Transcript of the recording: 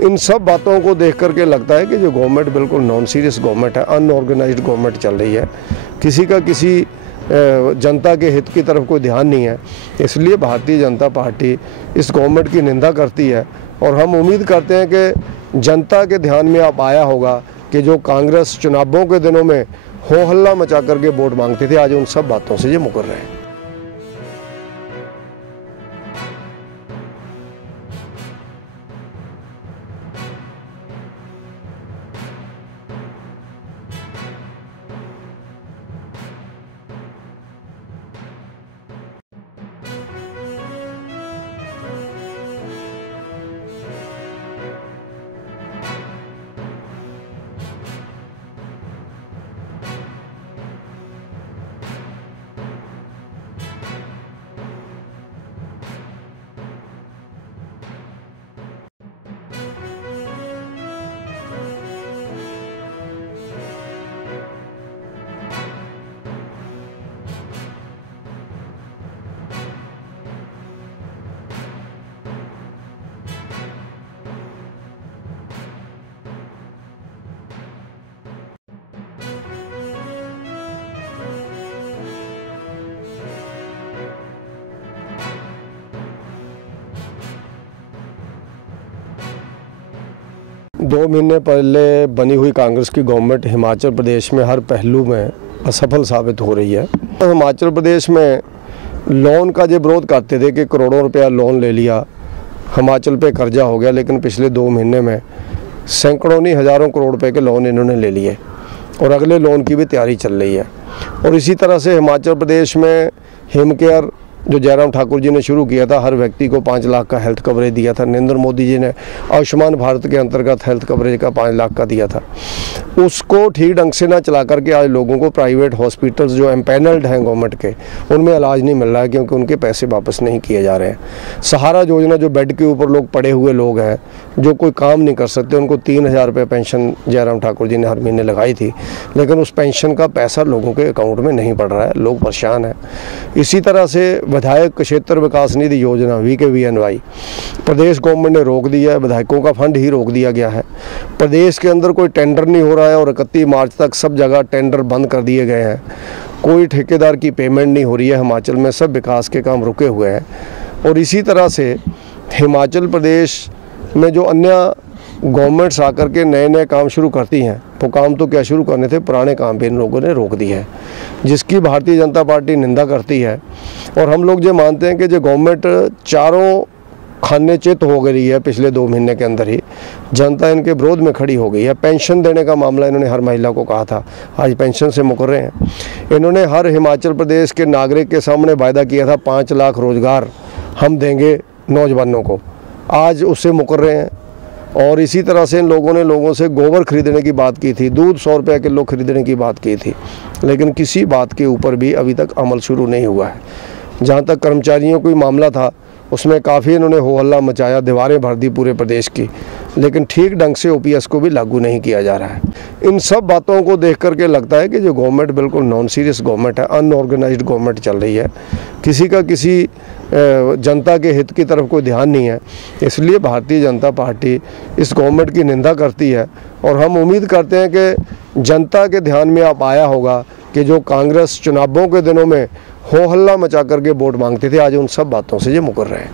इन सब बातों को देख करके लगता है कि जो गवर्नमेंट बिल्कुल नॉन सीरियस गवर्नमेंट है, अनऑर्गेनाइज्ड गवर्नमेंट चल रही है, किसी का किसी जनता के हित की तरफ कोई ध्यान नहीं है। इसलिए भारतीय जनता पार्टी इस गवर्नमेंट की निंदा करती है और हम उम्मीद करते हैं कि जनता के ध्यान में अब आया होगा कि जो कांग्रेस चुनावों के दिनों में हो हल्ला मचा करके वोट मांगते थे, आज उन सब बातों से ये मुकर रहे हैं। दो महीने पहले बनी हुई कांग्रेस की गवर्नमेंट हिमाचल प्रदेश में हर पहलू में असफल साबित हो रही है। हिमाचल प्रदेश में लोन का जो विरोध करते थे कि करोड़ों रुपया लोन ले लिया, हिमाचल पे कर्जा हो गया, लेकिन पिछले 2 महीने में सैकड़ों नहीं हज़ारों करोड़ रुपए के लोन इन्होंने ले लिए और अगले लोन की भी तैयारी चल रही है। और इसी तरह से हिमाचल प्रदेश में हिम केयर जो जयराम ठाकुर जी ने शुरू किया था, हर व्यक्ति को 5 लाख का हेल्थ कवरेज दिया था। नरेंद्र मोदी जी ने आयुष्मान भारत के अंतर्गत हेल्थ कवरेज का 5 लाख का दिया था। उसको ठीक ढंग से ना चला करके आज लोगों को प्राइवेट हॉस्पिटल्स जो एम्पैनल्ड हैं गवर्नमेंट के, उनमें इलाज नहीं मिल रहा है क्योंकि उनके पैसे वापस नहीं किए जा रहे हैं। सहारा योजना जो बेड के ऊपर लोग पड़े हुए लोग हैं, जो कोई काम नहीं कर सकते, उनको 3000 रुपये पेंशन जयराम ठाकुर जी ने हर महीने लगाई थी, लेकिन उस पेंशन का पैसा लोगों के अकाउंट में नहीं पड़ रहा है, लोग परेशान हैं। इसी तरह से विधायक क्षेत्र विकास निधि योजना VKVNY प्रदेश गवर्नमेंट ने रोक दिया है, विधायकों का फंड ही रोक दिया गया है। प्रदेश के अंदर कोई टेंडर नहीं हो रहा है और 31 मार्च तक सब जगह टेंडर बंद कर दिए गए हैं। कोई ठेकेदार की पेमेंट नहीं हो रही है। हिमाचल में सब विकास के काम रुके हुए हैं। और इसी तरह से हिमाचल प्रदेश में जो अन्य गवर्नमेंट्स आकर के नए नए काम शुरू करती हैं, वो काम तो क्या शुरू करने थे, पुराने काम भी इन लोगों ने रोक दिए हैं, जिसकी भारतीय जनता पार्टी निंदा करती है। और हम लोग ये मानते हैं कि जो गवर्नमेंट चारों खाने चित हो गई है, पिछले 2 महीने के अंदर ही जनता इनके विरोध में खड़ी हो गई है। पेंशन देने का मामला इन्होंने हर महिला को कहा था, आज पेंशन से मुकर रहे हैं। इन्होंने हर हिमाचल प्रदेश के नागरिक के सामने वायदा किया था 5 लाख रोजगार हम देंगे नौजवानों को, आज उससे मुकर रहे हैं। और इसी तरह से इन लोगों से गोबर खरीदने की बात की थी, दूध 100 रुपये किलो खरीदने की बात की थी, लेकिन किसी बात के ऊपर भी अभी तक अमल शुरू नहीं हुआ है। जहाँ तक कर्मचारियों का मामला था, उसमें काफ़ी इन्होंने हो हल्ला मचाया, दीवारें भर दी पूरे प्रदेश की, लेकिन ठीक ढंग से OPS को भी लागू नहीं किया जा रहा है। इन सब बातों को देख करके लगता है कि जो गवर्नमेंट बिल्कुल नॉन सीरियस गवर्नमेंट है, अनऑर्गेनाइज्ड गवर्नमेंट चल रही है, किसी का किसी जनता के हित की तरफ कोई ध्यान नहीं है। इसलिए भारतीय जनता पार्टी इस गवर्नमेंट की निंदा करती है और हम उम्मीद करते हैं कि जनता के ध्यान में अब आया होगा कि जो कांग्रेस चुनावों के दिनों में हो हल्ला मचा करके वोट मांगते थे, आज उन सब बातों से ये मुकर रहे हैं।